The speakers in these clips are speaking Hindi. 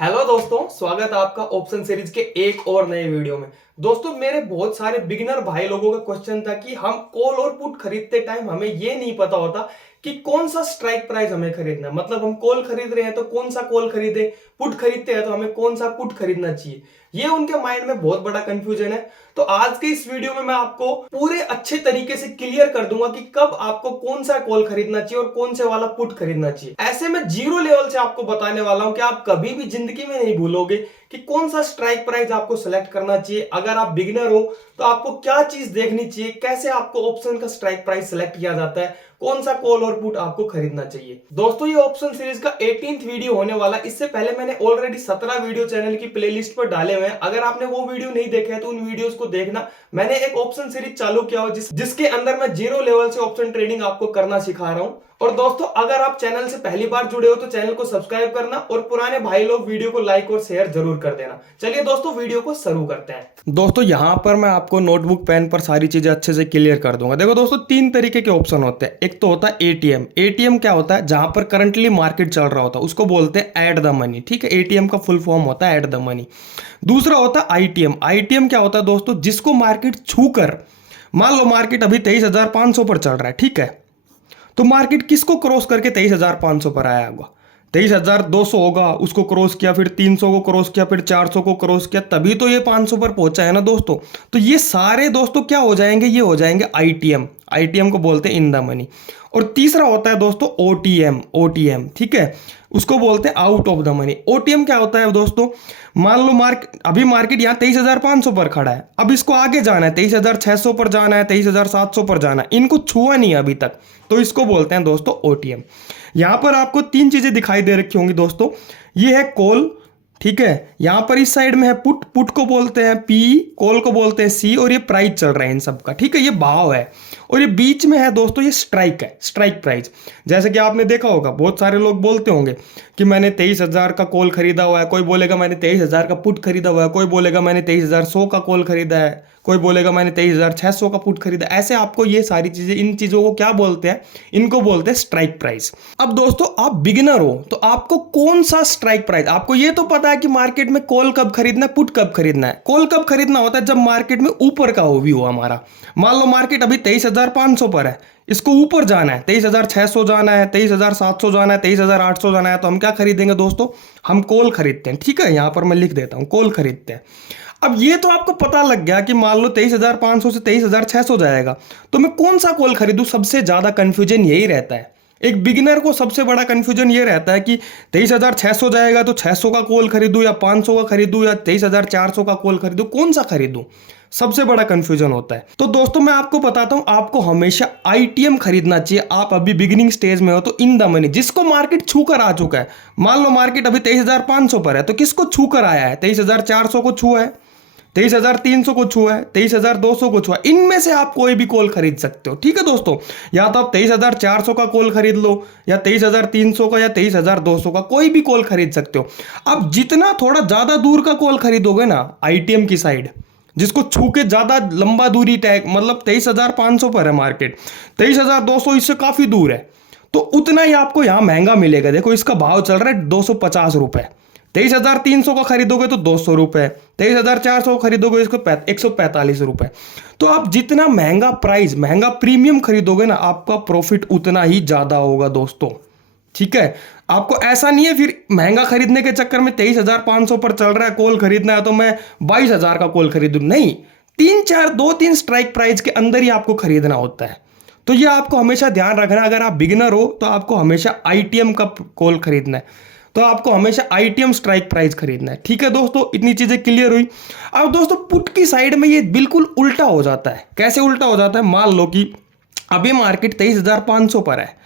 हेलो दोस्तों, स्वागत है आपका ऑप्शन सीरीज के एक और नए वीडियो में। दोस्तों, मेरे बहुत सारे बिगिनर भाई लोगों का क्वेश्चन था कि हम कॉल और पुट खरीदते टाइम हमें ये नहीं पता होता कि कौन सा स्ट्राइक प्राइस हमें खरीदना है। मतलब हम कॉल खरीद रहे हैं तो कौन सा कॉल खरीदे, पुट खरीदते हैं तो हमें कौन सा पुट खरीदना चाहिए। ये उनके माइंड में बहुत बड़ा कंफ्यूजन है। तो आज के इस वीडियो में मैं आपको पूरे अच्छे तरीके से क्लियर कर दूंगा कि कब आपको कौन सा कॉल खरीदना चाहिए और कौन से वाला पुट खरीदना चाहिए। ऐसे में जीरो लेवल से आपको बताने वाला हूं कि आप कभी भी जिंदगी में नहीं भूलोगे कि कौन सा स्ट्राइक प्राइस आपको सेलेक्ट करना चाहिए। अगर आप बिगिनर हो तो आपको क्या चीज देखनी चाहिए, कैसे आपको ऑप्शन का स्ट्राइक प्राइस सेलेक्ट किया जाता है, कौन सा कॉल और पुट आपको खरीदना चाहिए। दोस्तों, ये ऑप्शन सीरीज का 18th वीडियो होने वाला। इससे पहले मैंने ऑलरेडी 17 वीडियो चैनल की प्लेलिस्ट पर डाले हुए हैं। अगर आपने वो वीडियो नहीं देखे हैं तो उन वीडियोस को देखना। मैंने एक ऑप्शन सीरीज चालू किया हो जिसके अंदर मैं जीरो लेवल से ऑप्शन ट्रेडिंग आपको करना सिखा रहा हूं। और दोस्तों, अगर आप चैनल से पहली बार जुड़े हो तो चैनल को सब्सक्राइब करना और पुराने भाई लोग वीडियो को लाइक और शेयर जरूर कर देना। चलिए दोस्तों, वीडियो को शुरू करते हैं। दोस्तों, यहां पर मैं आपको नोटबुक पेन पर सारी चीजें अच्छे से क्लियर कर दूंगा। देखो दोस्तों, तीन तरीके के ऑप्शन होते हैं। एक तो होता है एटीएम। एटीएम क्या होता है? जहां पर करंटली मार्केट चल रहा होता है उसको बोलते हैं एट द मनी। ठीक है, एटीएम का फुल फॉर्म होता है एट द मनी। दूसरा होता है आईटीएम। आईटीएम क्या होता है दोस्तों? जिसको मार्केट छू कर, मान लो मार्केट अभी 23,500 पर चल रहा है, ठीक है, तो मार्केट किसको क्रॉस करके 23,500 पर आया होगा? 23,200 होगा, उसको क्रॉस किया, फिर 300 को क्रॉस किया, फिर 400 को क्रॉस किया, तभी तो ये 500 पर पहुंचा है ना दोस्तों। तो ये सारे दोस्तों क्या हो जाएंगे? ये हो जाएंगे आईटीएम। आईटीएम को बोलते हैं इन द मनी। और तीसरा होता है दोस्तों ओटीएम। ओटीएम, ठीक है, उसको बोलते हैं out of the money. OTM क्या होता है दोस्तों? मान लो अभी मार्केट यहाँ 23,500 पर खड़ा है, अब इसको आगे जाना है, 23,600 पर जाना है, 23,700 पर जाना है, इनको छुआ नहीं अभी तक, तो इसको बोलते हैं दोस्तों ओटीएम। यहां पर आपको तीन चीजें दिखाई दे रखी होंगी दोस्तों। ये है कॉल, ठीक है, यहां पर इस साइड में है पुट। पुट को बोलते हैं पी, कॉल को बोलते हैं सी, और ये प्राइस चल रहा है इन सब का, ठीक है, ये भाव है। और ये बीच में है दोस्तों, ये स्ट्राइक है, स्ट्राइक प्राइस। जैसे कि आपने देखा होगा, बहुत सारे लोग बोलते होंगे कि मैंने 23,000 का कॉल खरीदा हुआ है, कोई बोलेगा मैंने 23,000 का पुट खरीदा हुआ है, कोई बोलेगा मैंने 23,100 का कॉल खरीदा है, कोई बोलेगा मैंने 23,600 का पुट खरीदा। ऐसे आपको ये सारी चीजें, इन चीजों को क्या बोलते हैं? इनको बोलते हैं स्ट्राइक प्राइस। अब दोस्तों, आप बिगिनर हो तो आपको कौन सा स्ट्राइक प्राइस, आपको ये तो पता है कि मार्केट में कॉल कब खरीदना है, पुट कब खरीदना है। कॉल कब खरीदना होता है? जब मार्केट में ऊपर का व्यू हो हमारा। मान लो मार्केट अभी 23,500 पर है, इसको ऊपर जाना है, 23,600 जाना है, 23,700 जाना है, 23,800 जाना है, तो हम क्या खरीदेंगे दोस्तों? हम कॉल खरीदते हैं। ठीक है, यहां पर मैं लिख देता हूं, कॉल खरीदते हैं। अब ये तो आपको पता लग गया कि मान लो 23,500 से 23,600 जाएगा, तो मैं कौन सा कॉल खरीदूं? सबसे ज्यादा कंफ्यूजन यही रहता है। एक बिगिनर को सबसे बड़ा कंफ्यूजन ये रहता है कि 23,600 जाएगा तो 600 का कॉल खरीदूं या 500 का खरीदूं या 23,400 का कॉल खरीदूं, कौन सा खरीदूं? सबसे बड़ा कंफ्यूजन होता है। तो दोस्तों, मैं आपको बताता हूं, आपको हमेशा आईटीएम खरीदना चाहिए। आप अभी बिगिनिंग स्टेज में हो तो इन द मनी, जिसको मार्केट छू कर आ चुका है। मान लो मार्केट अभी 23,500 पर है, तो किसको छू कर आया है? 23,400 को छुआ है, 23,300 को छुआ है, 23,200 को छुआ। इनमें से आप कोई भी कॉल खरीद सकते हो। ठीक है दोस्तों, या तो आप 23,400 का कॉल खरीद लो, या 23,300 का, या 23,200 का, कोई भी कॉल खरीद सकते हो। अब जितना थोड़ा ज्यादा दूर का कॉल खरीदोगे ना, आईटीएम की साइड, जिसको छू के ज्यादा लंबा दूरी टैग, मतलब 23,500 पर है मार्केट, 23,200 इससे काफी दूर है, तो उतना ही आपको यहां महंगा मिलेगा। देखो, इसका भाव चल रहा है 250 रुपए। 23,300 का खरीदोगे तो 200 रुपए, 23,400 का खरीदोगे इसको 145 रुपए। तो आप जितना महंगा प्राइस, महंगा प्रीमियम खरीदोगे ना, आपका प्रॉफिट उतना ही ज्यादा होगा दोस्तों। ठीक है, आपको ऐसा नहीं है फिर महंगा खरीदने के चक्कर में 23,500 पर चल रहा है कॉल खरीदना है तो मैं 22,000 का कॉल खरीदूं। नहीं, 2-3 स्ट्राइक प्राइस के अंदर ही आपको खरीदना होता है। तो ये आपको हमेशा ध्यान रखना। अगर आप बिगिनर हो तो आपको हमेशा आईटीएम का कॉल खरीदना है, तो आपको हमेशा आईटीएम स्ट्राइक प्राइस खरीदना है। ठीक है दोस्तों, इतनी चीजें क्लियर हुई। अब दोस्तों, पुट की साइड में ये बिल्कुल उल्टा हो जाता है। कैसे उल्टा हो जाता है? मान लो कि अभी मार्केट 23,500 पर है,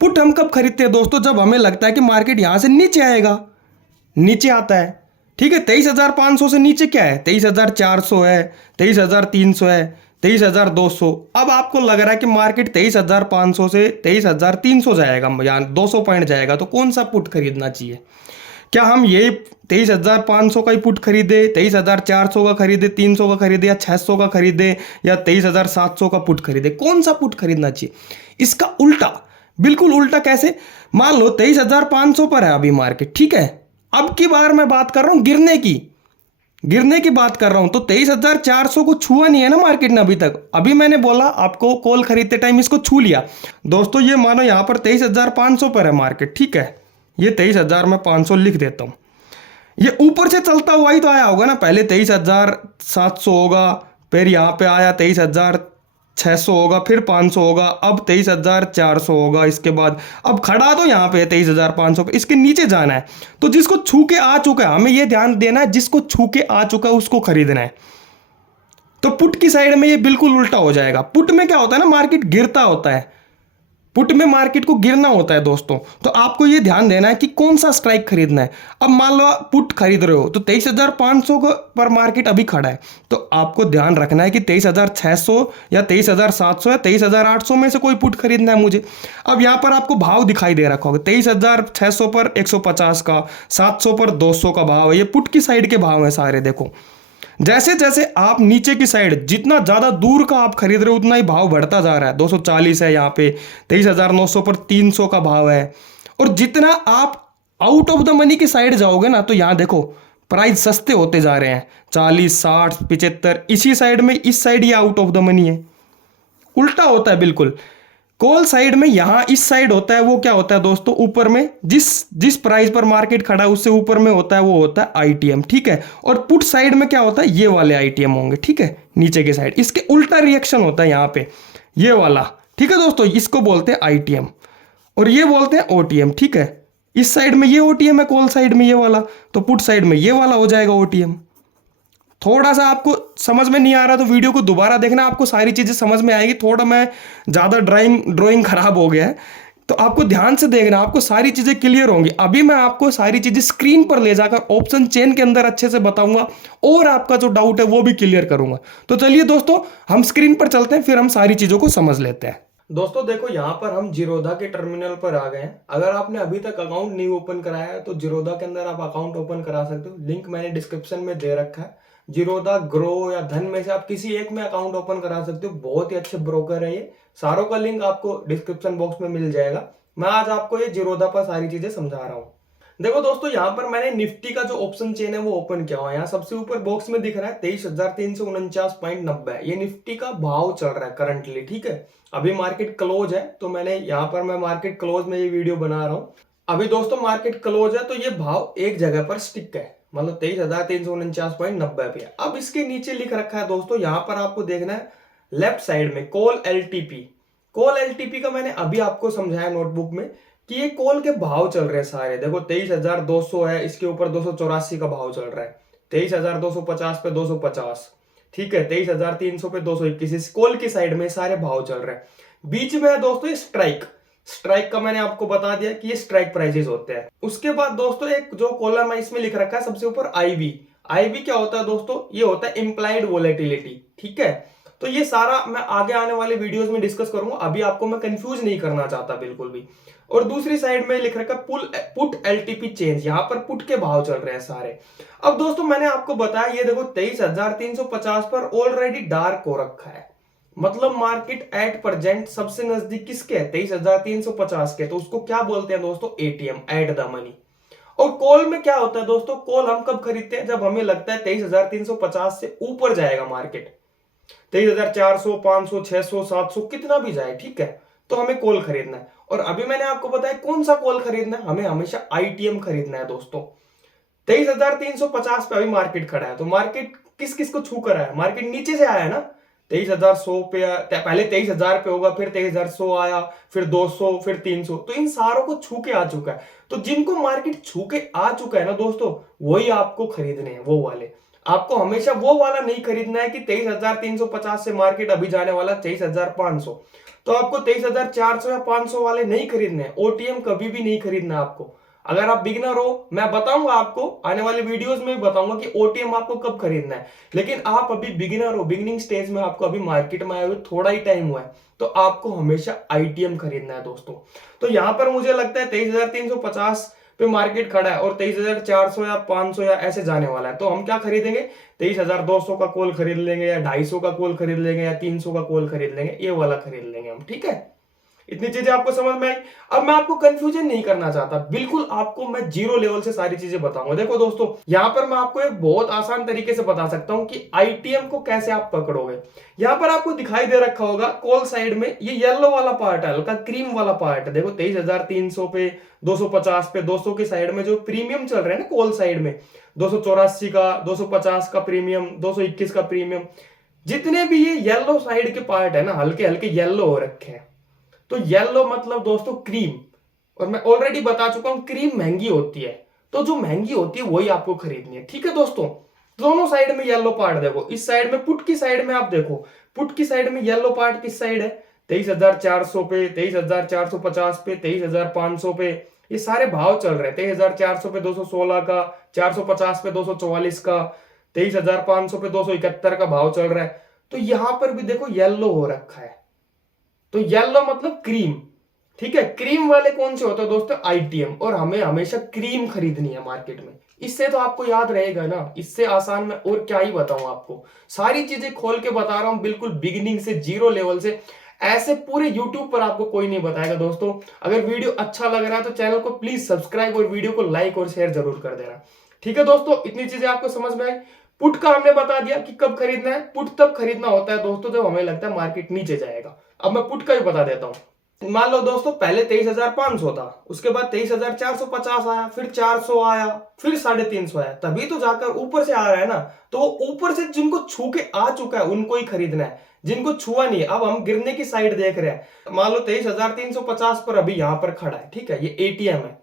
पुट हम कब खरीदते हैं दोस्तों? जब हमें लगता है कि मार्केट यहां से नीचे आएगा, नीचे आता है। ठीक है, 23,500 से नीचे क्या है? 23,400 है, 23,300 है, 23,200। अब आपको लग रहा है कि मार्केट 23,500 से 23,300 जाएगा, यानी 200 पॉइंट जाएगा, तो कौन सा पुट खरीदना चाहिए? क्या हम ये 23,500 का ही पुट खरीदे, 23,400 का खरीदे, 300 का खरीदे, या 600 का खरीदे, या 23,700 का पुट खरीदे? कौन सा पुट खरीदना चाहिए? इसका उल्टा, बिल्कुल उल्टा। कैसे? मान लो 23,500 पर है अभी मार्केट, ठीक है, अब की बार मैं बात कर रहा हूं गिरने की बात कर रहा हूं। तो 23,400 को छुआ नहीं है ना मार्केट ने अभी तक। अभी मैंने बोला आपको कॉल खरीदते टाइम इसको छू लिया। दोस्तों ये मानो यहां पर 23,500 पर है मार्केट, ठीक है, ये 23,000 मैं 500 लिख देता हूं। ये ऊपर से चलता हुआ ही तो आया होगा ना, पहले 23,700 होगा, फिर यहाँ पे आया 23,600 होगा, फिर 500 होगा, अब 23,400 होगा, इसके बाद अब खड़ा तो यहाँ पे है 23,500 पे, इसके नीचे जाना है। तो जिसको छू के आ चुका है, हमें ये ध्यान देना है, जिसको छू के आ चुका है उसको खरीदना है। तो पुट की साइड में ये बिल्कुल उल्टा हो जाएगा। पुट में क्या होता है ना, मार्केट गिरता होता है, पुट में मार्केट को गिरना होता है दोस्तों। तो आपको ये ध्यान देना है कि कौन सा स्ट्राइक खरीदना है। अब मान लो पुट खरीद रहे हो तो 23,500 पर मार्केट अभी खड़ा है, तो आपको ध्यान रखना है कि 23,600 या 23,700 या 23,800 में से कोई पुट खरीदना है मुझे। अब यहाँ पर आपको भाव दिखाई दे रखा होगा, 23,600 पर 150 का, 700 पर 200 का भाव है। ये पुट की साइड के भाव है सारे, देखो जैसे जैसे आप नीचे की साइड जितना ज्यादा दूर का आप खरीद रहे हो उतना ही भाव बढ़ता जा रहा है। 240 है यहाँ पे, 23,900 पर 300 का भाव है। और जितना आप आउट ऑफ द मनी की साइड जाओगे ना, तो यहाँ देखो प्राइस सस्ते होते जा रहे हैं, 40, 60, 75। इसी साइड में इस साइड ये आउट ऑफ द मनी है, उल्टा होता है बिल्कुल। कॉल साइड में यहां इस साइड होता है, वो क्या होता है दोस्तों, ऊपर में जिस जिस प्राइस पर मार्केट खड़ा है उससे ऊपर में होता है, वो होता है आईटीएम, ठीक है। और पुट साइड में क्या होता है, ये वाले आईटीएम होंगे, ठीक है, नीचे के साइड इसके उल्टा रिएक्शन होता है यहाँ पे, ये वाला, ठीक है दोस्तों, इसको बोलते हैं आईटीएम और ये बोलते हैं ओटीएम, ठीक है। इस साइड में ये ओटीएम है, कॉल साइड में ये वाला, तो पुट साइड में ये वाला हो जाएगा ओटीएम। थोड़ा सा आपको समझ में नहीं आ रहा तो वीडियो को दोबारा देखना, आपको सारी चीजें समझ में आएगी। थोड़ा मैं ज्यादा ड्राइंग खराब हो गया है, तो आपको ध्यान से देखना, आपको सारी चीजें क्लियर होंगी। अभी मैं आपको सारी चीजें स्क्रीन पर ले जाकर ऑप्शन चेन के अंदर अच्छे से बताऊंगा और आपका जो डाउट है वो भी क्लियर करूंगा। तो चलिए दोस्तों हम स्क्रीन पर चलते हैं, फिर हम सारी चीजों को समझ लेते हैं। दोस्तों देखो यहाँ पर हम जीरोधा के टर्मिनल पर आ गए हैं। अगर आपने अभी तक अकाउंट नहीं ओपन कराया है तो जीरोधा के अंदर आप अकाउंट ओपन करा सकते हो, लिंक मैंने डिस्क्रिप्शन में दे रखा है। जीरोधा, ग्रो या धन में से आप किसी एक में अकाउंट ओपन करा सकते हो, बहुत ही अच्छे ब्रोकर है ये। सारों का लिंक आपको डिस्क्रिप्शन बॉक्स में मिल जाएगा। मैं आज आपको ये जीरोधा पर सारी चीजें समझा रहा हूँ। देखो दोस्तों यहाँ पर मैंने निफ्टी का जो ऑप्शन चेन है वो ओपन किया हुआ है। यहाँ सबसे ऊपर बॉक्स में दिख रहा है 23,349.90, ये निफ्टी का भाव चल रहा है करंटली, ठीक है। अभी मार्केट क्लोज है, तो मैंने यहाँ पर मैं मार्केट क्लोज में ये वीडियो बना रहा हूँ। अभी दोस्तों मार्केट क्लोज है तो ये भाव एक जगह पर स्टिक है, मतलब 23,349.90 पे है। अब इसके नीचे लिख रखा है दोस्तों, यहाँ पर आपको देखना है लेफ्ट साइड में कॉल एलटीपी। कॉल एलटीपी का मैंने अभी आपको समझाया नोटबुक में कि ये कॉल के भाव चल रहे हैं सारे। देखो 23,200 है, इसके ऊपर 284 का भाव चल रहा है, 23,250 पे 250, ठीक है, 23,300 पे 221। इस कॉल की साइड में सारे भाव चल रहे हैं। बीच में है दोस्तों ये स्ट्राइक। स्ट्राइक का मैंने आपको बता दिया कि ये स्ट्राइक प्राइसेस होते हैं। उसके बाद दोस्तों एक जो कॉलम है इसमें लिख रखा है सबसे ऊपर आईवी। आईवी क्या होता है दोस्तों, ये होता है इम्प्लाइड वोलेटिलिटी, ठीक है। तो ये सारा मैं आगे आने वाले वीडियोस में डिस्कस करूंगा, अभी आपको मैं कंफ्यूज नहीं करना चाहता बिल्कुल भी। और दूसरी साइड में लिख रखा है पुट एलटीपी चेंज, यहाँ पर पुट के भाव चल रहे हैं सारे। अब दोस्तों मैंने आपको बताया ये देखो 23,350 पर ऑलरेडी डार्क हो रखा है, मतलब मार्केट एट प्रेजेंट सबसे नजदीक किसके है, 23,350 के। तो उसको क्या बोलते हैं दोस्तों, एटीएम, एट द मनी। और कॉल में क्या होता है दोस्तों, कॉल हम कब खरीदते हैं, जब हमें लगता है 23,350 से ऊपर जाएगा मार्केट, 23,400, 500, 600, 700 कितना भी जाए, ठीक है, तो हमें कॉल खरीदना है। और अभी मैंने आपको बताया कौन सा कॉल खरीदना है, हमें हमेशा आईटीएम खरीदना है दोस्तों। 23,350 पे अभी मार्केट खड़ा है, तो मार्केट किस किस को छू कर आया, मार्केट नीचे से आया ना, 23,100 पे, पहले 23,000 पे होगा, फिर 23,100 आया, फिर 200, फिर 300, तो इन सारों को छू के आ चुका है। तो जिनको मार्केट छू के आ चुका है ना दोस्तों, वही आपको खरीदने हैं, वो वाले। आपको हमेशा वो वाला नहीं खरीदना है कि 23,350 से मार्केट अभी जाने वाला 23,500, तो आपको 23,400 या 500 वाले नहीं खरीदने हैं। ओटीएम कभी भी नहीं खरीदना आपको। अगर आप बिगिनर हो, मैं बताऊंगा आपको आने वाले वीडियोस में भी बताऊंगा कि ओटीएम आपको कब खरीदना है। लेकिन आप अभी बिगिनर हो, बिगिनिंग स्टेज में, आपको अभी मार्केट में आए हुए थोड़ा ही टाइम हुआ है, तो आपको हमेशा आईटीएम खरीदना है दोस्तों। तो यहां पर मुझे लगता है 23,350 पे मार्केट खड़ा है और 23,400 या 500 या ऐसे जाने वाला है, तो हम क्या खरीदेंगे, 23,200 का कॉल खरीद लेंगे, या 250 का कॉल खरीद लेंगे, या 300 का कॉल खरीद लेंगे, ये वाला खरीद लेंगे हम, ठीक है। इतनी चीजें आपको समझ में आई। अब मैं आपको कंफ्यूजन नहीं करना चाहता, बिल्कुल आपको मैं जीरो लेवल से सारी चीजें बताऊंगा। देखो दोस्तों, यहां पर मैं आपको एक बहुत आसान तरीके से बता सकता हूं कि आईटीएम को कैसे आप पकड़ोगे। यहां पर आपको दिखाई दे रखा होगा कॉल साइड में, ये येलो वाला पार्ट है, हल्का क्रीम वाला पार्ट है। देखो 23,300 पे, 250 पे, 200 के साइड में जो प्रीमियम चल रहे हैं ना कॉल साइड में, 284 का, 250 का प्रीमियम, 221 का प्रीमियम, जितने भी ये येलो साइड के पार्ट है ना, हल्के हल्के येलो हो रखे हैं। तो येलो मतलब दोस्तों क्रीम, और मैं ऑलरेडी बता चुका हूं क्रीम महंगी होती है, तो जो महंगी होती है वही आपको खरीदनी है। ठीक है दोस्तों, दोनों साइड में येलो पार्ट देखो, इस साइड में पुट की साइड में आप देखो, पुट की साइड में येलो पार्ट किस साइड है, 23,400 पे, 23,450 पे, 23,500 पे, ये सारे भाव चल रहे हैं। 23,400 पे 216 का, 450 पे 244 का, 23,500 पे 271 का भाव चल रहा है। तो यहां पर भी देखो येलो हो रखा है, तो येलो मतलब क्रीम। ठीक है, क्रीम वाले कौन से होते हैं दोस्तों, आईटीएम, और हमें हमेशा क्रीम खरीदनी है मार्केट में। इससे तो आपको याद रहेगा ना, इससे आसान मैं और क्या ही बताऊं आपको, सारी चीजें खोल के बता रहा हूं बिल्कुल बिगिनिंग से, जीरो लेवल से। ऐसे पूरे यूट्यूब पर आपको कोई नहीं बताएगा दोस्तों। अगर वीडियो अच्छा लग रहा है तो चैनल को प्लीज सब्सक्राइब और वीडियो को लाइक और शेयर जरूर कर देना। ठीक है दोस्तों, इतनी चीजें आपको समझ में आई। पुट का हमने बता दिया कि कब खरीदना है। पुट तब खरीदना होता है दोस्तों जब हमें लगता है मार्केट नीचे जाएगा। अब मैं पुट का भी बता देता हूं। मान लो दोस्तों पहले 23,500 था, उसके बाद 23,450 आया, फिर 400 आया, फिर 350 आया, तभी तो जाकर ऊपर से आ रहा है ना। तो ऊपर से जिनको छू के आ चुका है उनको ही खरीदना है, जिनको छुआ नहीं है। अब हम गिरने की साइड देख रहे हैं। मान लो 23,350 पर अभी यहां पर खड़ा है, ठीक है, ये एटीएम है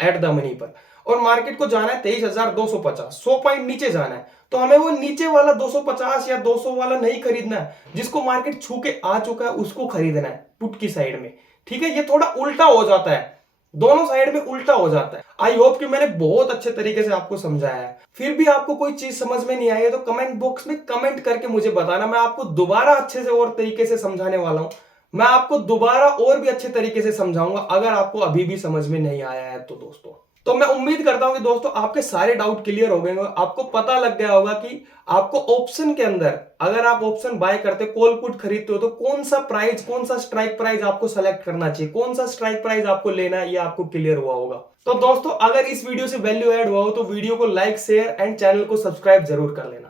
एट द मनी पर, और मार्केट को जाना है 23,250, 100 पॉइंट नीचे जाना है। तो हमें वो नीचे वाला 250 या 200 वाला नहीं खरीदना है, जिसको मार्केट छू के आ चुका है उसको खरीदना है पुट की साइड में। ठीक है, ये थोड़ा उल्टा हो जाता है, दोनों साइड में उल्टा हो जाता है। आई होप कि मैंने बहुत अच्छे तरीके से आपको समझाया है। फिर भी आपको कोई चीज समझ में नहीं आई है तो कमेंट बॉक्स में कमेंट करके मुझे बताना, मैं आपको दोबारा अच्छे से और तरीके से समझाने वाला हूं। मैं आपको दोबारा और भी अच्छे तरीके से समझाऊंगा अगर आपको अभी भी समझ में नहीं आया है तो दोस्तों। तो मैं उम्मीद करता हूं कि दोस्तों आपके सारे डाउट क्लियर हो गए होंगे, आपको पता लग गया होगा कि आपको ऑप्शन के अंदर, अगर आप ऑप्शन बाय करते, कॉल पुट खरीदते हो, तो कौन सा प्राइस, कौन सा स्ट्राइक प्राइस आपको सेलेक्ट करना चाहिए, कौन सा स्ट्राइक प्राइस आपको लेना है, ये आपको क्लियर हुआ होगा। तो दोस्तों अगर इस वीडियो से वैल्यू ऐड हुआ हो तो वीडियो को लाइक, शेयर एंड चैनल को सब्सक्राइब जरूर कर लेना।